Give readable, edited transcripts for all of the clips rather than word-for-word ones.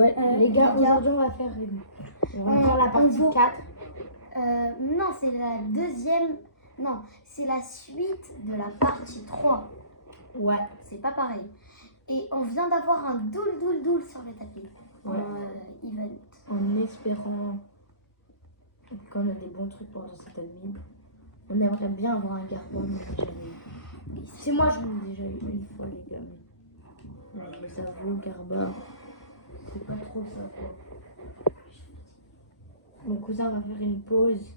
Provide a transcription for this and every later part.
Ouais, les gars, aujourd'hui on va faire on va faire la partie 4. Non, c'est la deuxième. Non, c'est la suite de la partie 3. Ouais. C'est pas pareil. Et on vient d'avoir un doule sur les tapis. Ouais. Event. En espérant qu'on a des bons trucs pendant cette année. On aimerait bien avoir un garçon, mais jamais. C'est moi, j'en ai déjà eu une fois, les gars. Ouais, mais ça vaut Garba. C'est pas trop ça, quoi. Mon cousin va faire une pause.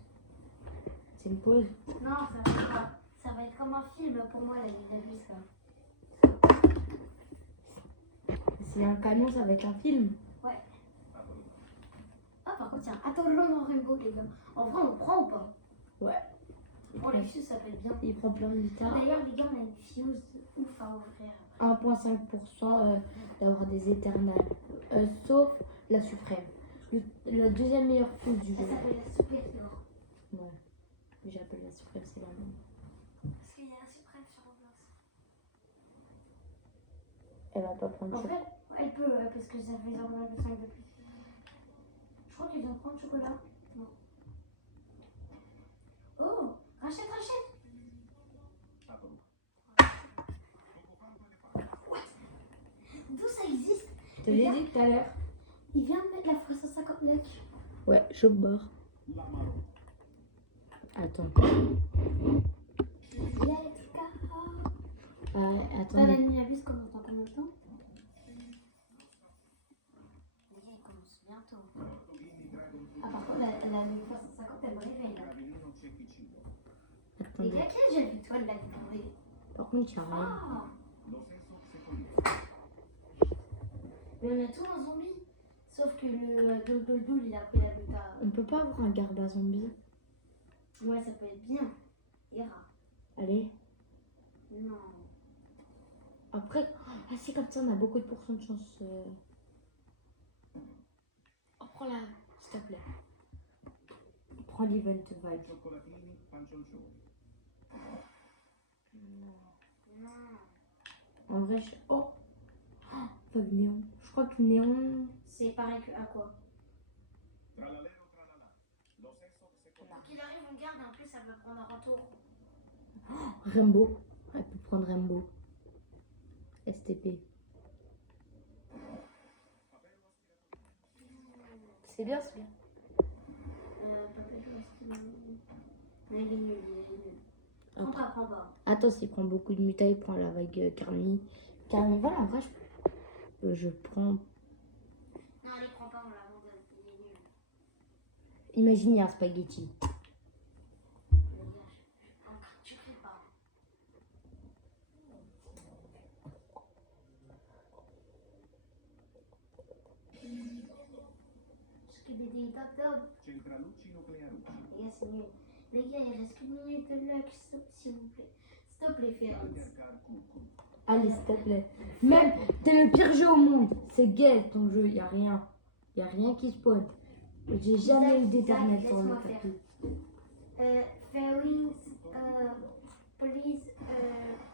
C'est une pause? Non, ça va être comme un film pour moi, la vie d'avis, ça. C'est un canon, ça va être un film. Ouais. Ah, par contre, tiens, attends, le long Rainbow, les gars. En vrai, on prend ou pas? Ouais. Oh, les fuse, ça peut être bien. Il prend plein de guitares. D'ailleurs, les gars, on a une fuse ouf à ouvrir. 1,5% d'avoir des éternels. Sauf la suprême. La deuxième meilleure fuse du jeu. Ça s'appelle la Super Nord. Non. J'appelle la suprême, c'est la même. Parce qu'il y a la Suprême sur Roblox. Elle va pas prendre En ça. fait, elle peut, parce que ça fait 0,5 de plus. Je crois qu'il vient de prendre chocolat. Non. Oh, rachète. What? D'où ça existe? Je te l'ai dit tout à l'heure. Il vient de mettre la fois 159. Ouais, choc barre. Attends. Let's go. Attends. La nuit à bus commence dans combien de temps? Les gars, il commence bientôt. Ah, par contre, la nuit fois 150, elle me réveille là. Les Attendez. gars, quel j'ai vu toi de la découvrir? Par contre, il n'y a rien. Ah! Mais on a tout un zombie. Sauf que le Doul, il a pris la bêta. On peut pas avoir un garba zombie. Ouais, ça peut être bien. Et rare. Allez. Non. Après, c'est comme ça, on a beaucoup de pourcents de chance. Oh, prends-la, s'il te plaît. Prends l'event vibe. Non. En vrai, oh, fuck néon. Je crois que néon. C'est pareil que à quoi? Qu'il arrive, on garde et en plus, ça va prendre un retour. Rainbow. Elle peut prendre Rainbow. STP. C'est bien celui-là. Il est nul. Prends pas. Attends, s'il prend beaucoup de muta, il prend la vague Carmi. Carmi, voilà, en vrai, je prends. Non, allez, prends pas, on l'abandonne. Il est nul. Imagine, il y a un spaghetti. Tu cries pas. Skibidi top top. Les gars, c'est nul. Les gars, il reste qu'une minute de luck, s'il vous plaît. Stop les Ferrets. Allez, s'il te plaît. Même, t'es le pire jeu au monde. C'est gay ton jeu, y a rien. Y a rien qui spawn. J'ai jamais eu d'éternel sur le tapis. Fairings, please,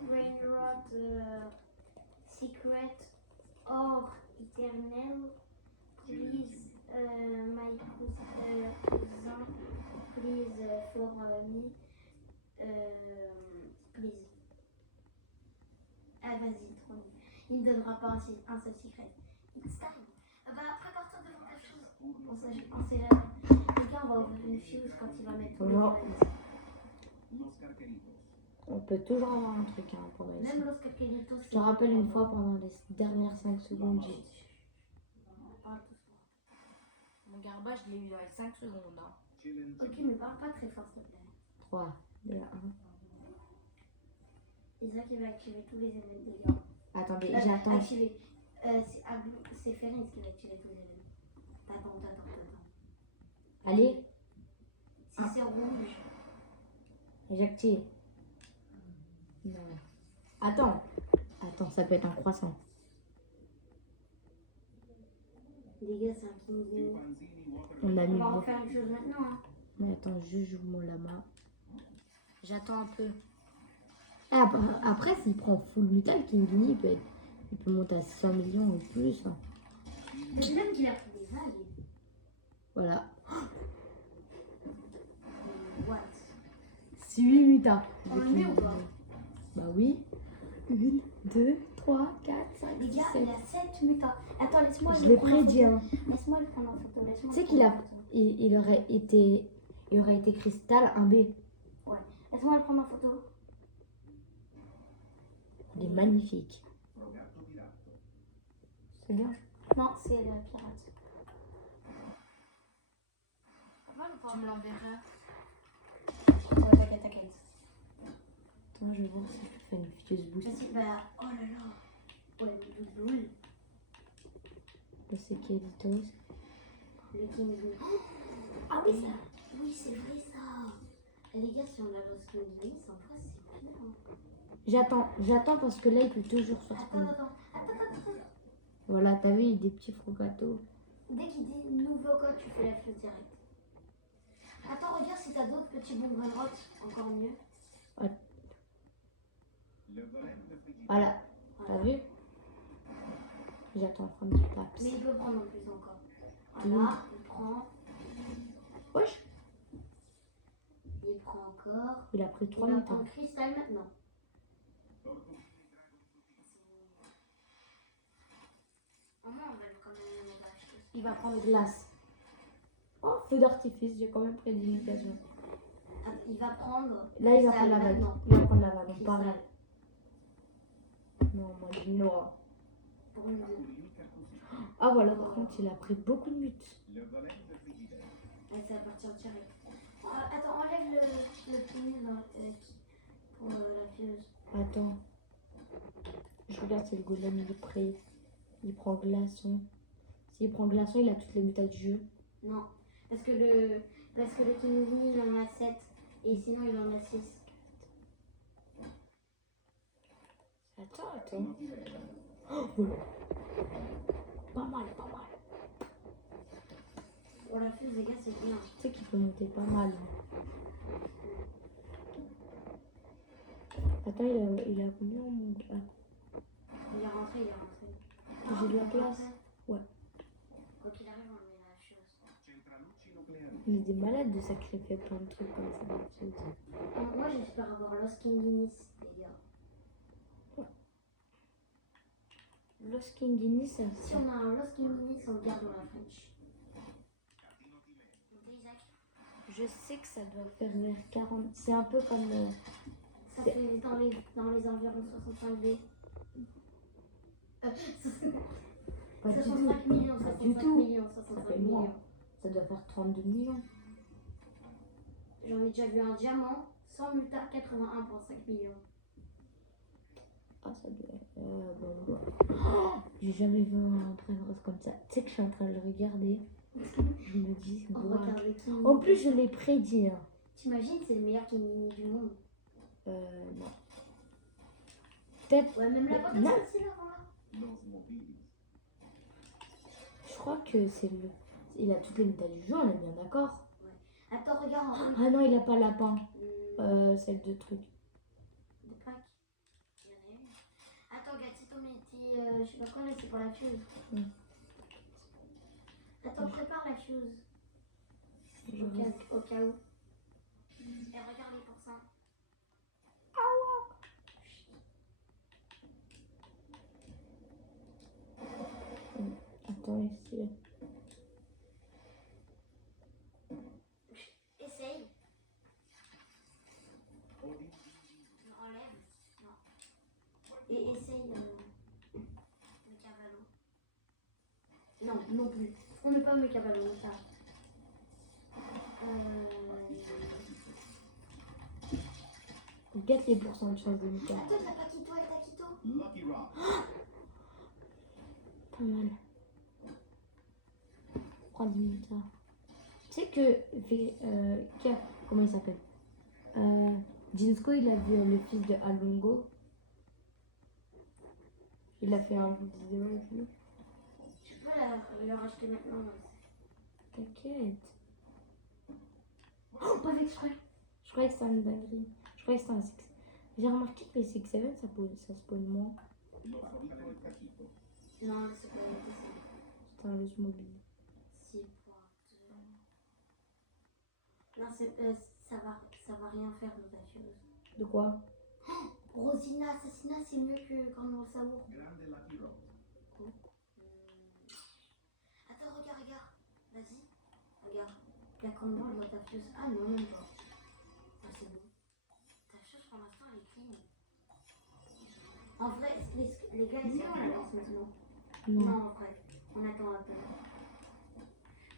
Rainrod, Secret, or Eternal, please, my cousin, please, for me, please. Ah, vas-y, trop nul. Il ne donnera pas un seul secret. It's time. Bah, prépare-toi devant quelque chose. On sait jamais. Les gars, on va ouvrir une fuse quand il va mettre tous les Non. events. On peut toujours avoir un truc pendant les Même lorsque Kelito, Je te rappelle une fois pendant les dernières 5 secondes, j'ai. Parle doucement. Mon garba, je l'ai eu dans les 5 secondes. Hein. Ok, mais parle pas très fort, s'il te plaît. 3, 2, 1. Isaac, il va activer tous les événements des gars. Attendez, j'attends. Activer. C'est Ferenc qui va activer tous les événements. T'attends. Allez, Si c'est rouge. j'active. Non. Attends, ça peut être un croissant. Les gars, c'est un king. On a On mis. va refaire une chose maintenant. Hein. Mais attends, je joue mon lama. J'attends un peu. Ah, après, s'il prend full mutal, King Guinea, il peut monter à 100 millions ou plus. Hein. C'est même qu'il a pris des vagues. Voilà. What? C'est 8 mutas. On le met ou pas? Bah oui. 1, 2, 3, 4, 5, Les 6, gars, 7. il a 7 mutas. Attends, laisse-moi Je le l'ai prendre en prédit. photo. Hein. Laisse-moi le prendre en photo. Laisse-moi Tu sais le qu'il prendre a, en photo. il aurait été cristal 1B. Ouais. Laisse-moi le prendre en photo. Il est magnifique. C'est bien. Non, c'est le pirate. Tu me l'enverras. Ouais, t'inquiète, t'inquiète. Attends, je vais voir si je fais une fuse boost. Vas-y, bah, oh là là. Ouais, le double. Je sais qui est Litos. Le King Lee. Ah oui, ça. Oui, c'est vrai ça. Et les gars, si on a le King Lee, en vrai, c'est bien. J'attends parce que là il peut toujours sortir. Attends. Voilà, t'as vu, il y a des petits frogatos. Dès qu'il dit nouveau code, tu fais la fuse direct. Attends, regarde si t'as d'autres petits bonbons encore mieux. Voilà, t'as vu? J'attends un petit taps. Mais il peut prendre en plus encore. Voilà, il prend. Wesh, Il prend encore. il a pris 3 Il va minutes. prendre cristal maintenant. Au moins, on va quand même le acheter. Il va prendre glace. Oh, feu d'artifice, j'ai quand même pris des limitations. Ah, il va prendre. Là, il va cristal prendre la vague. maintenant. Il va prendre la vague, on Cristal. parle. Non, moi, je dis noir. Pour une deux. Ah, voilà, par contre, il a pris beaucoup de mutes. Ouais, ça va partir direct. Attends, enlève le pneu dans, pour la fuse. Attends. Je regarde si le golem il est prêt. Il prend glaçon. S'il prend glaçon, il a toutes les méthodes du jeu. Non, parce que le King Lee, il en a 7 et sinon il en a 6. Attends. Oh, voilà. Pas mal. Pour la fuse, les gars, c'est bien. Tu sais qu'il peut monter pas mal. Attends, il a combien mon gars? Il est rentré. J'ai de la glace. Ouais. Quoi qu'il arrive, on met la fuse. On est des malades de sacrifier plein de trucs comme ça. Dans la fuse. Moi, j'espère avoir Lost King Nice, les gars. Lost King Guinness, ça. Si on a un Lost King Nice, on le garde dans la French. Je sais que ça doit faire vers 40. C'est un peu comme. Ça fait dans les environs 65B. Pas du 65 tout. millions, Pas 65 du tout. millions, Ça 65 fait millions. moins. Ça doit faire 32 millions. J'en ai déjà vu un diamant, 100 mutards, 81 pour 5 millions. Ah, ça doit. Bon. Oh, j'ai jamais vu un Brainrot comme ça. Tu sais que je suis en train de le regarder. Je me dis, Oh, wow. regarde le King. En plus, je l'ai prédit. Hein. T'imagines, c'est le meilleur King Mini du monde. Non. Peut-être. Ouais, même la boîte, Non. c'est là, voilà. Je crois que c'est le. Il a toutes les médailles du jeu, on est bien d'accord. Attends, regarde. Ah non, il a pas lapin. Celle de truc. De Pâques. Il y en a une. Attends, Gatito, mais je sais pas quoi, là, c'est pour la fuse. Attends, prépare la fuse. Au cas où. Et regarde les pourcents. Attends, ici. Essaye. Enlève. Non. Et essaye le cavallo. Non plus. On met pas le cavallo, ça. Regarde les pourcentages de Mika. Attends, t'as Paquito et Taquito. Pas mal. Prends 10 Mika. Tu sais que. Comment il s'appelle Jinsko, il a vu le fils de Alongo. Il a fait un vidéo avec lui. Tu peux le racheter maintenant. T'inquiète. Oh, pas avec exprès. Je croyais que c'était une dinguerie. Je croyais que c'était un 6. J'ai remarqué que les 6-7, ça spawn moins. Non, c'est pas ça. C'est un loose mobile. 6 points. Non, ça va rien faire de ta fuse. De quoi? Rosina, Assassinat, c'est mieux que quand on le savoure. Attends, regarde. Vas-y. Regarde. La cornball dans ta fuse. Ah non, même pas. Ah, c'est bon. Ta fuse, pour l'instant, elle est clean. En vrai, les gars, est-ce qu'on la lance maintenant? Non. Non, en vrai. On attend un peu.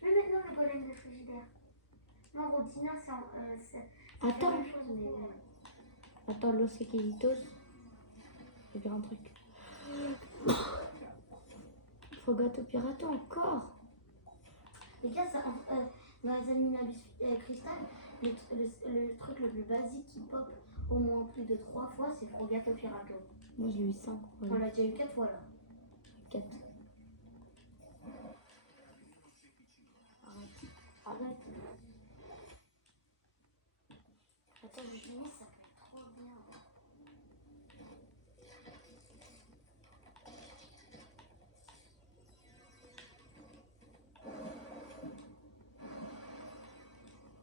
Mais maintenant, le golem de frigidaire. Non, Rosina, c'est la Attends. même chose, mais... Attends, Los Equilitos. Je vais dire un truc. Fogato Pirato encore. Les gars, dans les Animalus Cristal, le truc le plus basique qui pop au moins plus de 3 fois, c'est Frogato Pirato. Moi, je l'ai eu 5 fois. On l'a déjà eu 4 fois là. 4. Arrête. Attends, je finis, ça peut être trop bien.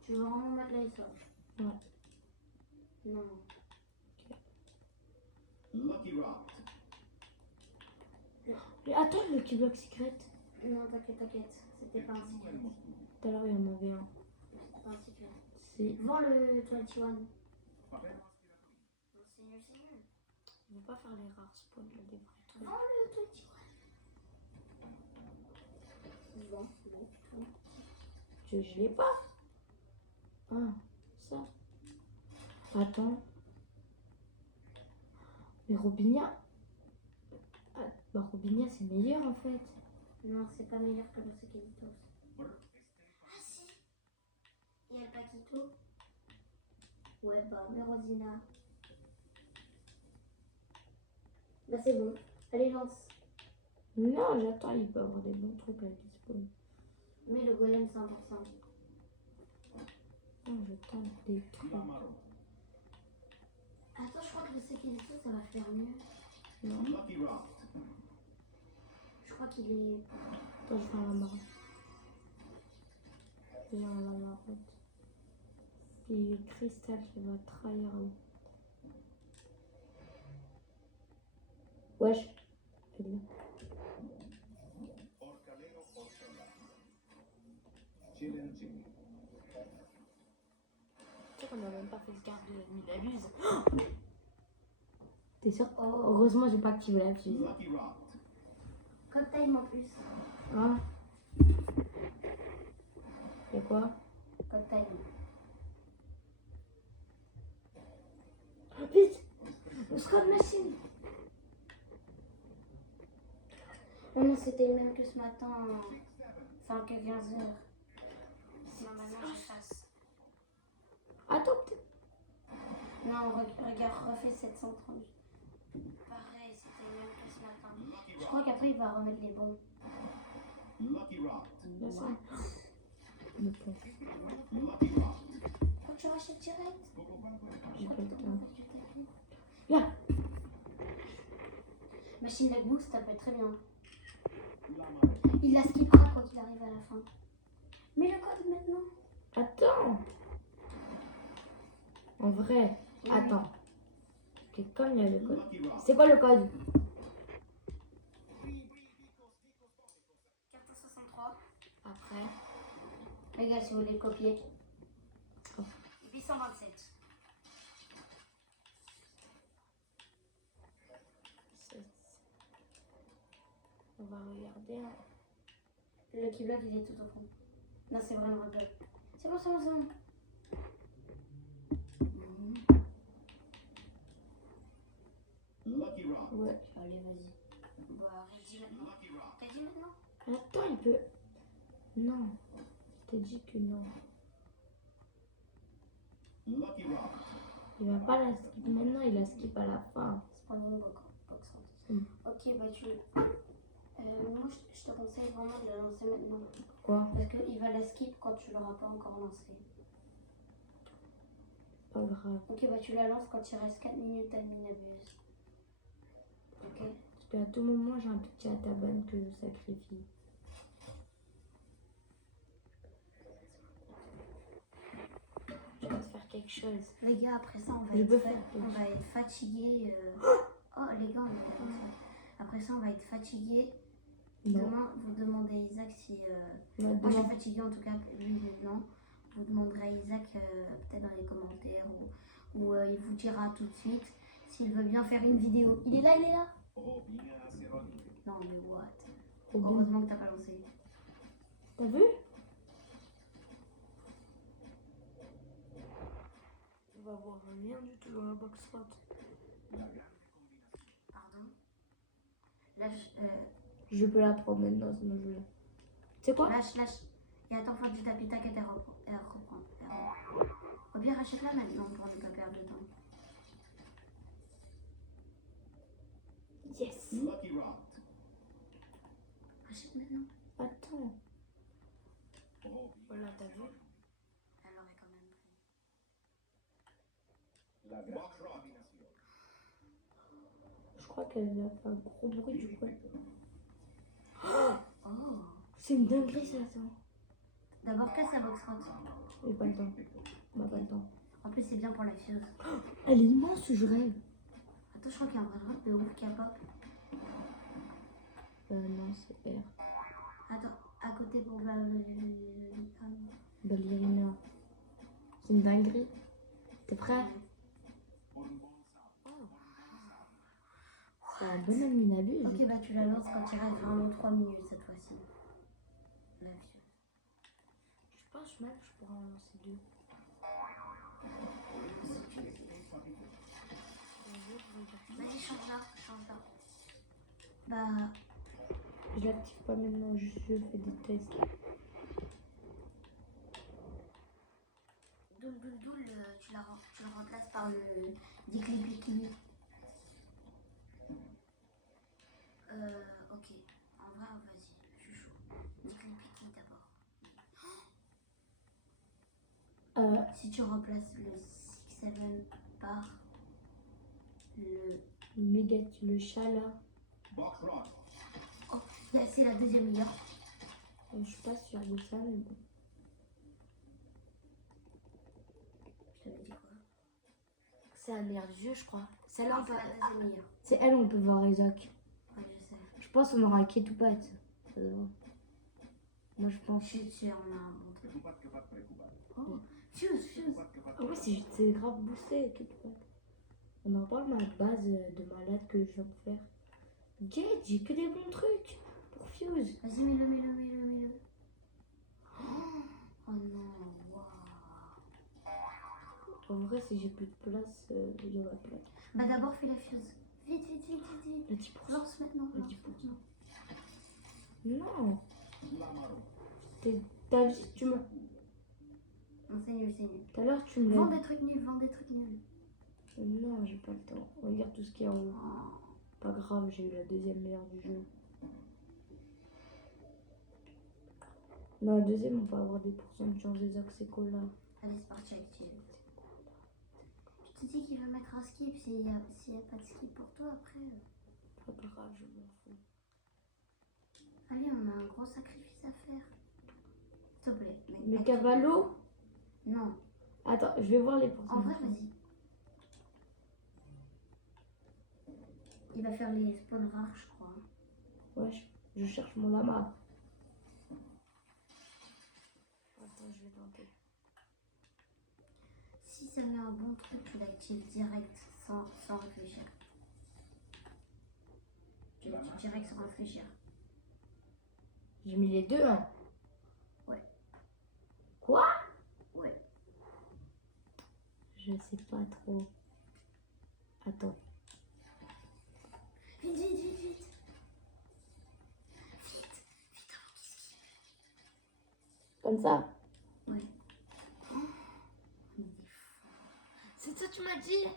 Tu veux vraiment mettre les sorts? Ouais. Non. Lucky Rock. Mais attends, le Lucky Block Secret. Non, t'inquiète. C'était pas un secret. Tout à l'heure, il y en avait un. C'était pas un secret. C'est. Vends le 21. Papel C'est nul. On va pas faire les rares spawns, là, des vrais trucs. Vends le 21. Vends. Je l'ai pas. Ah, ça. Attends. Mais Robinia. Ah, bah Robinia, c'est meilleur en fait. Non, c'est pas meilleur que le Securitos. Ah si. Il y a le Paquito. Ouais, bah, Merosina. Bah, c'est bon. Allez, lance. Non, j'attends, il peut avoir des bons trucs avec les spawns. Mets le golem 100%. Non, j'attends des trucs. Lamaro. Attends, je crois que le Securitos, ça va faire mieux. Non. Lucky Rock. Je crois qu'il est... Attends, je fais un marotte. J'ai un marotte. C'est Cristal qui va trahir. Wesh. Elle est là. Orcalero Orcala. Chicken Chicken. Tu sais qu'on n'a même pas fait le quart de la nuit d'abuse. T'es sûr? Heureusement, j'ai pas activé la fuse. Lucky Rock. Code time en plus. Hein? C'est quoi? Code time. Oh, vite! Le scrap machine! Non, c'était le même que ce matin. Enfin, que 15h. Sinon, maintenant, j'efface. Attends, peut-être. Non, regarde, refais 730. Pareil, c'était le même que ce matin. Je crois qu'après, il va remettre les bons. Lucky Rock. Là, ça. Le pont. Lucky Rock. Faut que tu rachètes direct. J'ai pas le temps. Là. Là! Machine lag boost, ça peut être très bien. Lamaro. Il la skippera quand il arrive à la fin. Mets le code maintenant. Attends! En vrai, attends. Ok, comme il y a le code. Lucky Rock. C'est quoi le code? 463. Après. Les gars, si vous voulez le copier. Oh. 827. 16. On va regarder. Hein. Le keyblock, il est tout au fond. Non, c'est vraiment un bug. C'est bon, c'est bon, c'est bon. Lucky Rock. Ouais. Allez, vas-y. Bah, ready maintenant. Lucky Rock. Ready maintenant? Attends, il peut. Non. Je t'ai dit que non. Lucky Rock. Il va pas la skip maintenant, il la skip à la fin. Spawning box. Ok, bah tu... moi, je te conseille vraiment de la lancer maintenant. Quoi? Parce qu'il va la skip quand tu l'auras pas encore lancée. Pas grave. Ok, bah tu la lances quand il reste 4 minutes à Minabuse. Ok? Parce qu'à tout moment, j'ai un petit atabane que je sacrifie. quelque chose. Les gars, après ça, Je peux faire on va être fatigué. Oh, les gars, après ça, on va être fatigué. Non. Demain, vous demandez à Isaac si. On va Moi, je suis demander- fatiguée en tout cas, lui maintenant. Vous demanderez à Isaac peut-être dans les commentaires ou il vous dira tout de suite s'il veut bien faire une vidéo. Il est là, il est là. Oh, bien, Cerrone. Non, mais what? Robin. Heureusement que t'as pas lancé. T'as vu? On va voir rien du tout dans la box hot. La grande combinación. Pardon. Lâche, Je peux la prendre maintenant, sinon je l'ai. C'est quoi? lâche. Et attends, faut que tu tapis ta quête et reprendre. Au pire, achète-la maintenant pour ne pas perdre de temps. Yes! Lucky Rock. Achète maintenant. Attends. Oh, bien, Voilà, t'as vu? Elle aurait quand même pris. La grande combinación. Je crois qu'elle a fait un gros bruit du coup. Oh. C'est une dinguerie ça, attends. D'abord, casse la box rot. J'ai pas le temps. On n'a pas le temps. En plus, c'est bien pour la fuse. Elle est immense, je rêve. Attends, je crois qu'il y a un bras de ouf qui a pop. Non, c'est R. Attends, à côté pour Ballerina. C'est une dinguerie. T'es prêt? C'est un bon ami n'abuse. Ok, bah tu la lances quand il reste vraiment 3 minutes cette fois-ci. La fuse. Je pense même que je pourrais en lancer deux. Vas-y, change-la. Bah, Je l'active pas maintenant, juste je fais des tests. Doul, tu le remplaces par le Diclipikini. Ok. En vrai, vas-y, je suis chaud. Diclipikini d'abord. Si tu remplaces le 6-7 par le... Le chat là. Box Rock. Oh, c'est la deuxième meilleure. Je suis pas sûre de ça, mais bon. Je t'avais dit quoi? C'est la meilleure du jeu, je crois. Non, Celle-là, c'est la deuxième meilleure. c'est elle, on peut voir Isaac. Ouais, je sais. Je pense qu'on aura un kit ou pas. Ça se voit. Moi, je pense. Je suis sûre, on a un bon truc. Preocupat que pas preocupat. Oh, fuse. Preocupat que pas Ah ouais, c'est grave boosté, kit ou pas. On en parle, ma base de malade que je viens de faire. Get, j'ai que des bons trucs pour Fuse. Vas-y, mets-le. Oh non, waouh. En vrai, si j'ai plus de place, il y aura plus. Bah d'abord, fais la fuse. Vite. Le 10%. Lance maintenant. Le lance 10%. maintenant. Non, Lamaro. t'as vu, tu me. Non, c'est nul. Tout à l'heure, tu me Vends l'as. des trucs nuls. Non, j'ai pas le temps. Regarde tout ce qu'il y a en haut. Oh. Pas grave, j'ai eu la deuxième meilleure du jeu. Non, la deuxième, on peut avoir des pourcents de chance des Oxecola. Allez, c'est parti, active. Je te dis qu'il va mettre un skip s'il y a pas de skip pour toi après. Pas grave, je m'en fous. Allez, on a un gros sacrifice à faire. S'il te plaît. Mais Cavallo? Non. Attends, je vais voir les En pourcents. vrai, vas-y. Il va faire les spawns rares, je crois. Ouais, je cherche mon lama. Attends, je vais tenter. Si ça met un bon truc, tu l'actives direct, sans réfléchir. Tu l'actives direct sans réfléchir. J'ai mis les deux, hein. Ouais. Quoi? Ouais. Je sais pas trop. Attends. Vite. Vite avant qu'il skip. Comme ça? Ouais. Oh, mais il est fou. C'est ça que tu m'as dit?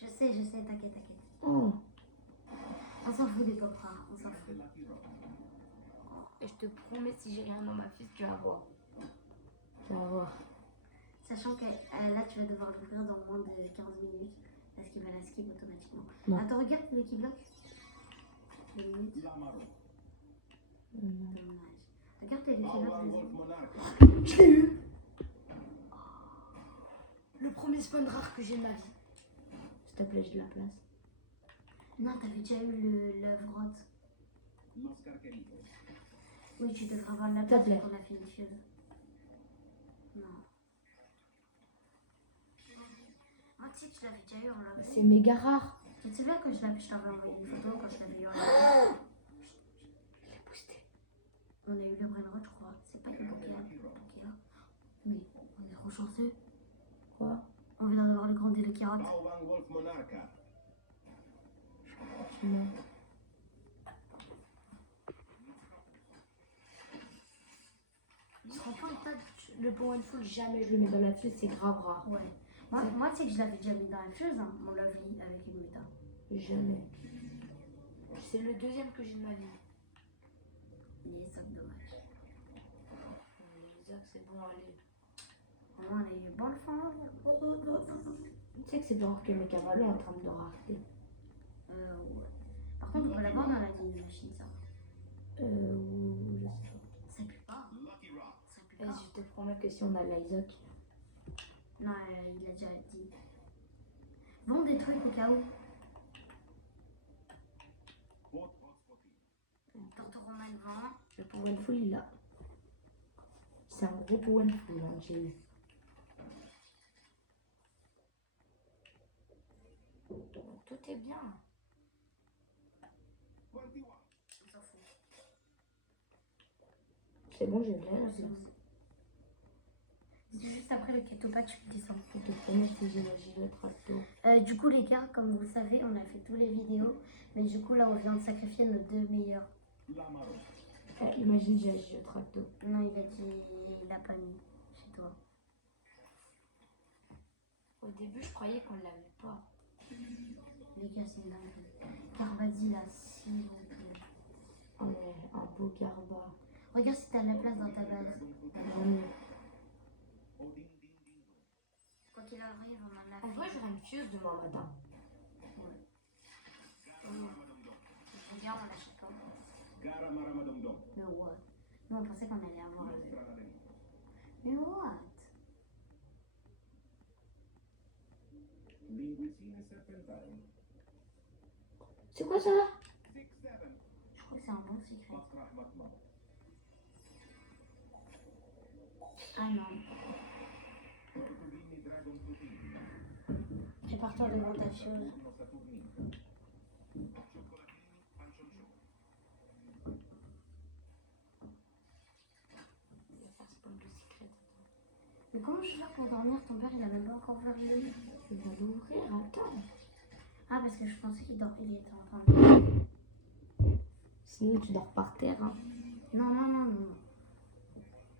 Je sais, t'inquiète. Oh. On s'en fout des pop rares, on s'en fout. Lucky Rock. Et je te promets, si j'ai rien dans ma fille, tu vas voir. Tu vas voir. Sachant que là, tu vas devoir l'ouvrir dans moins de 15 minutes. Parce qu'il va la skip automatiquement. Non. Attends, regarde le qui bloque. 2 minutes. Lamaro. Dommage. Regarde le qui bloque. Power 2 Wolf secondes. Monarch. Je l'ai eu. Le premier premier spawn rare que j'ai de ma vie. S'il te plaît, j'ai de la place. Non, t'avais déjà eu la grotte. Los carqueritos. Oui, tu devrais avoir de la S'il te place plaît. vu qu'on a fait une fuse. Non. Moi, tu sais que je l'avais déjà eu en lobby. C'est méga rare. Tu te souviens quand je t'avais envoyé une photo quand je l'avais eu en lobby? Je l'ai boosté. On a eu le Brainrot, je crois. C'est pas une Pokémon. Mais on est trop chanceux. Quoi? On vient d'avoir le grand dé de carotte. Bauvan Wolf Monarca. Je suis mort. Tu te rends compte, toi, le Power Full, jamais je le mets dans la fuse, c'est grave rare. Ouais. Moi tu sais que je l'avais déjà mis dans la fuse, hein, mon lovely avec une méta. Jamais. C'est le deuxième que j'ai de ma vie. Mais ça me dommage. Isaac, c'est bon, allez. Au moins, on a eu bon le fond. Tu sais que c'est plus rare que mes cavalos en train de rareté. Ouais. Par contre, on peut l'avoir dans la ligne machine, ça. Je sais pas. Ça pue pas. Lucky Rock. Ça pue Eh, pas. je te promets que si on a l'Isaac. Non, il a déjà dit. Vends des trucs au cas où. Hot Hotspotting. Tortoroman vend. Le Power Full, il a. C'est un gros Power Full, hein, j'ai eu. Tout est bien. 21. On s'en fout. C'est bon, j'ai rien. C'est bon. C'est juste après le keto patch, tu descends. Je te promets que j'ai la gilet tracto. Du coup, les gars, comme vous le savez, on a fait tous les vidéos. Mais du coup, là, on vient de sacrifier nos deux meilleurs. Lamaro. Imagine, j'ai la gilet tracto. Non, il a dit, il a pas mis chez toi. Au début, je croyais qu'on l'avait pas. Les gars, c'est une dinguerie. Carbadi, là, s'il vous plaît. Oh, mais un beau garba. Regarde si t'as de la place dans ta base. Vraiment. Odin Ding Ding. Quoi qu'il arrive, on en a En vrai, fait. j'aurais une fuse demain matin. Ouais. Garamadomdom. Regarde, on l'achète pas. Garamaramadom. Mais what? Nous, on pensait qu'on allait avoir. Nostradalen. Mais what? Linguicine Serpentine. C'est quoi ça? 6-7. Je crois que c'est un bon secret. Masrah Matma. Ah non. Tortugini Dragon Fruitini. Prépare-toi devant ta chose. Saturno Saturnine. Cioccolatini Pancioncio. Il va faire spawn de secret. Mais comment je vais faire pour dormir? Ton père, il a même pas encore ouvert le lit. Tu vas l'ouvrir, attends. Ah, parce que je pensais qu'il dormait. Il était en train de. Sinon, tu dors par terre. Hein. Non, non, non, non.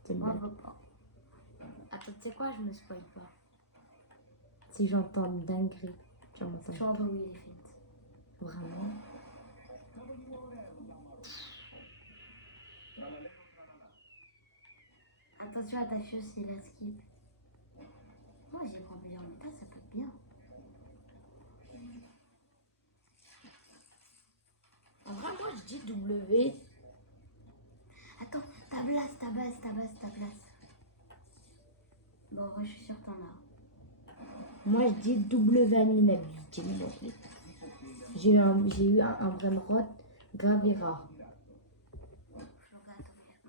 C'est Moi, bien. je veux pas. Attends, tu sais quoi? Je me spoil pas. Si j'entends une dinguerie, tu m'entends. Tu vois pas où il est fait. Vraiment. Tralalero tralala. Attention à ta chose, c'est la skip. Moi, j'ai pas oublié en méta, ça peut être bien. En vrai, moi, je dis W. Attends, ta place, ta base, ta base, ta place. Bon, en vrai, je suis sûre que t'en as. Moi, je dis W inhabitué. J'ai eu un Brainrot grave et rare.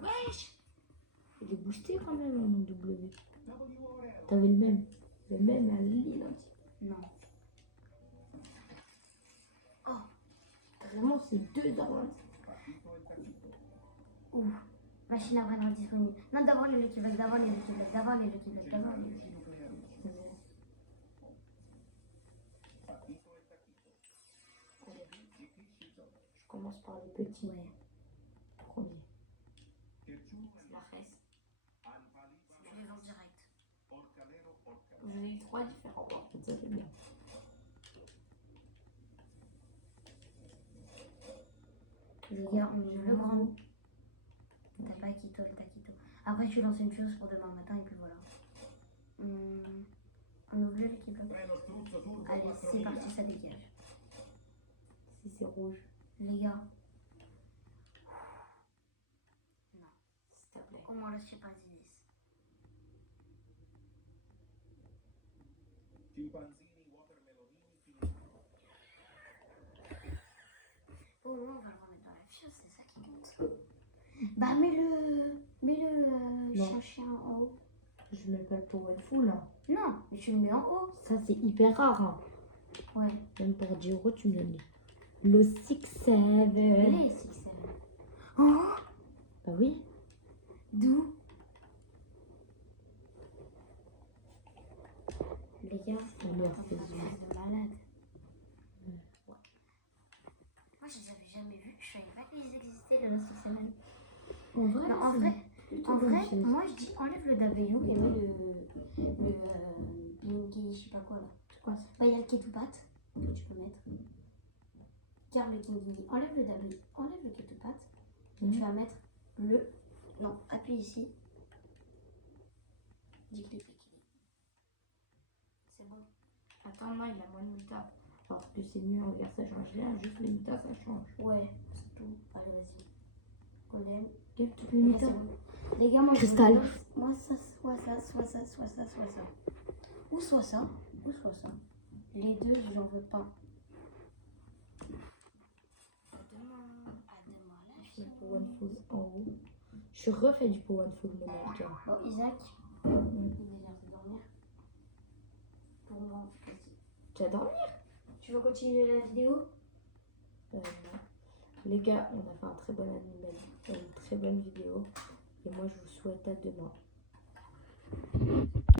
Wesh! Il est boosté quand même, mon W. T'avais le même. Le même à l'identique. Non. Oh, Vraiment, c'est deux dans ouh. Machine à brain disponible. Non, d'abord les Lucky Block, d'abord les Lucky Block, d'abord les Lucky Block, d'abord les Lucky Block. Je commence par le petit. Ouais. Premier. La reste. Je les vends direct. J'en ai eu trois différents. Par contre, ça c'est bien. Les gars, on ouvre le grand. T'as pas Quito, t'as Quito. Après, tu lances une chose pour demain matin et puis voilà. On ouvre le Lucky Block. Allez, c'est parti, ça dégage. Si c'est rouge, Les gars, non. s'il te plaît. Au moins là, je sais pas Zinis. Chimpanzini, watermelonini, finissant. Oh non, on va le remettre dans la fiole, c'est ça qui compte. Bah mets le Non. chien en haut. Je mets pas le Powerful là. Non, mais tu le mets en haut. Ça c'est hyper rare. Hein. Ouais. Même pour 10 euros, tu me donnes le 6-7. Allez, c'est que ça. Oh, Bah oui. d'où? Les gars, On leur on fait va du- faire de malade. Moi, je les avais jamais vus. Je savais pas qu'ils existaient, le Lost XML. En vrai, Non, en c'est vrai, plutôt En bonne vrai, chose. moi je dis enlève le W et mets le Bingy, je sais pas quoi là. C'est quoi ça? Bah, il y a le Ketupat que tu peux mettre. Garde le Kingini, enlève le W, enlève le Ketupat. Et tu vas mettre le. Non, appuie ici. Dis clic équilibre. C'est bon. Attends, non, il a moins de mutas. Alors que c'est mieux, regarde, ça change rien. Juste les mutas, ça change. Ouais, c'est tout. Allez, vas-y. Golden. Quel toutes les Là, mutas? c'est bon. Les gars, moi Cristal. je veux moi ça, soit ça, soit ça, soit ça, soit ça. Ou soit ça, ou soit ça. Les deux, j'en veux pas. À demain. À demain, la Je fais fille. le Powerful en haut. Je refais du Powerful Monaco. Bon, Isaac, il est l'heure de dormir. Pour moi, vas-y. Tu vas dormir? Tu veux continuer la vidéo? Non. Les gars, on a fait un très bon animal, une très bonne vidéo. Et moi, je vous souhaite à demain.